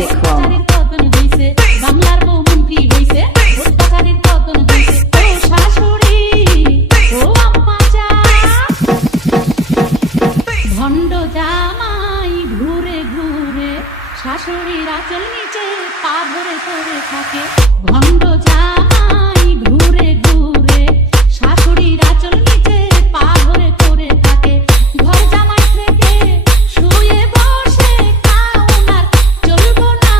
Bikram. বাংলার বউ মন্ত্রী হইছে অত্যাচারের পতন হইছে ও শাশুড়ি ও আম্মা যা ভণ্ড জামাই ঘুরে ঘুরে শাশুড়ির আঁচল নিচে পা ধরে পড়ে থাকে ভণ্ড জামাই ঘুরে ঘুরে শাশুড়ির আঁচল নিচে পা ধরে পড়ে থাকে ঘর জামাই থেকে শুয়ে বসে কাউনার চলবো না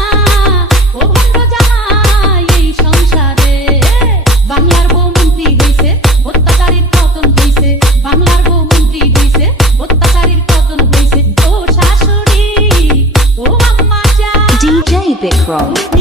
ও ভণ্ড জামাই এই সংসারে বাংলার বউ মন্ত্রী হইছে অত্যাচারীর পতন হইছে বাংলার বউ মন্ত্রী হইছে অত্যাচারীর পতন হইছে ও শাশুড়ি ও আম্মা যা DJ Bikram.